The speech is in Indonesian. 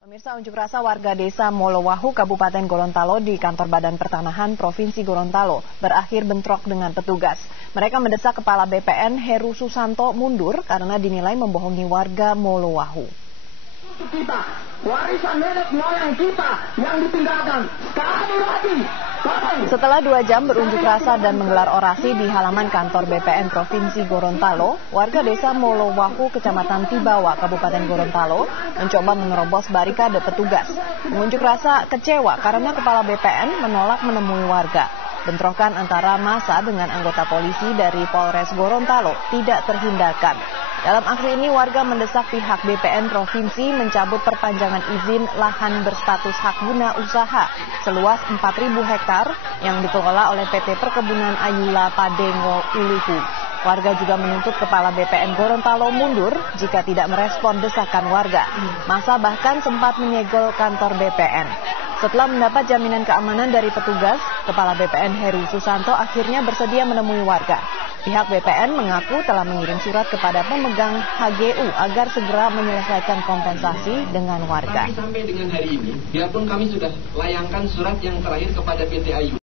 Pemirsa, unjuk rasa warga desa Molowahu, Kabupaten Gorontalo di kantor Badan Pertanahan Provinsi Gorontalo berakhir bentrok dengan petugas. Mereka mendesak Kepala BPN Heru Susanto mundur karena dinilai membohongi warga Molowahu. Kita, warisan nenek moyang kita yang ditinggalkan, kami lagi. Setelah 2 jam berunjuk rasa dan menggelar orasi di halaman kantor BPN Provinsi Gorontalo, warga desa Molowahu, Kecamatan Tibawa, Kabupaten Gorontalo, mencoba menerobos barikade petugas. Pengunjuk rasa kecewa karena Kepala BPN menolak menemui warga. Bentrokan antara massa dengan anggota polisi dari Polres Gorontalo tidak terhindarkan. Dalam aksi ini, warga mendesak pihak BPN Provinsi mencabut perpanjangan izin lahan berstatus hak guna usaha seluas 4.000 hektar yang dikelola oleh PT Perkebunan Ayula Padengo Uluhu. Warga juga menuntut Kepala BPN Gorontalo mundur jika tidak merespon desakan warga. Massa bahkan sempat menyegel kantor BPN. Setelah mendapat jaminan keamanan dari petugas, Kepala BPN Heru Susanto akhirnya bersedia menemui warga. Pihak BPN mengaku telah mengirim surat kepada pemegang HGU agar segera menyelesaikan kompensasi dengan warga. Sampai dengan hari ini, biarpun kami sudah layangkan surat yang terakhir kepada PT Ayu.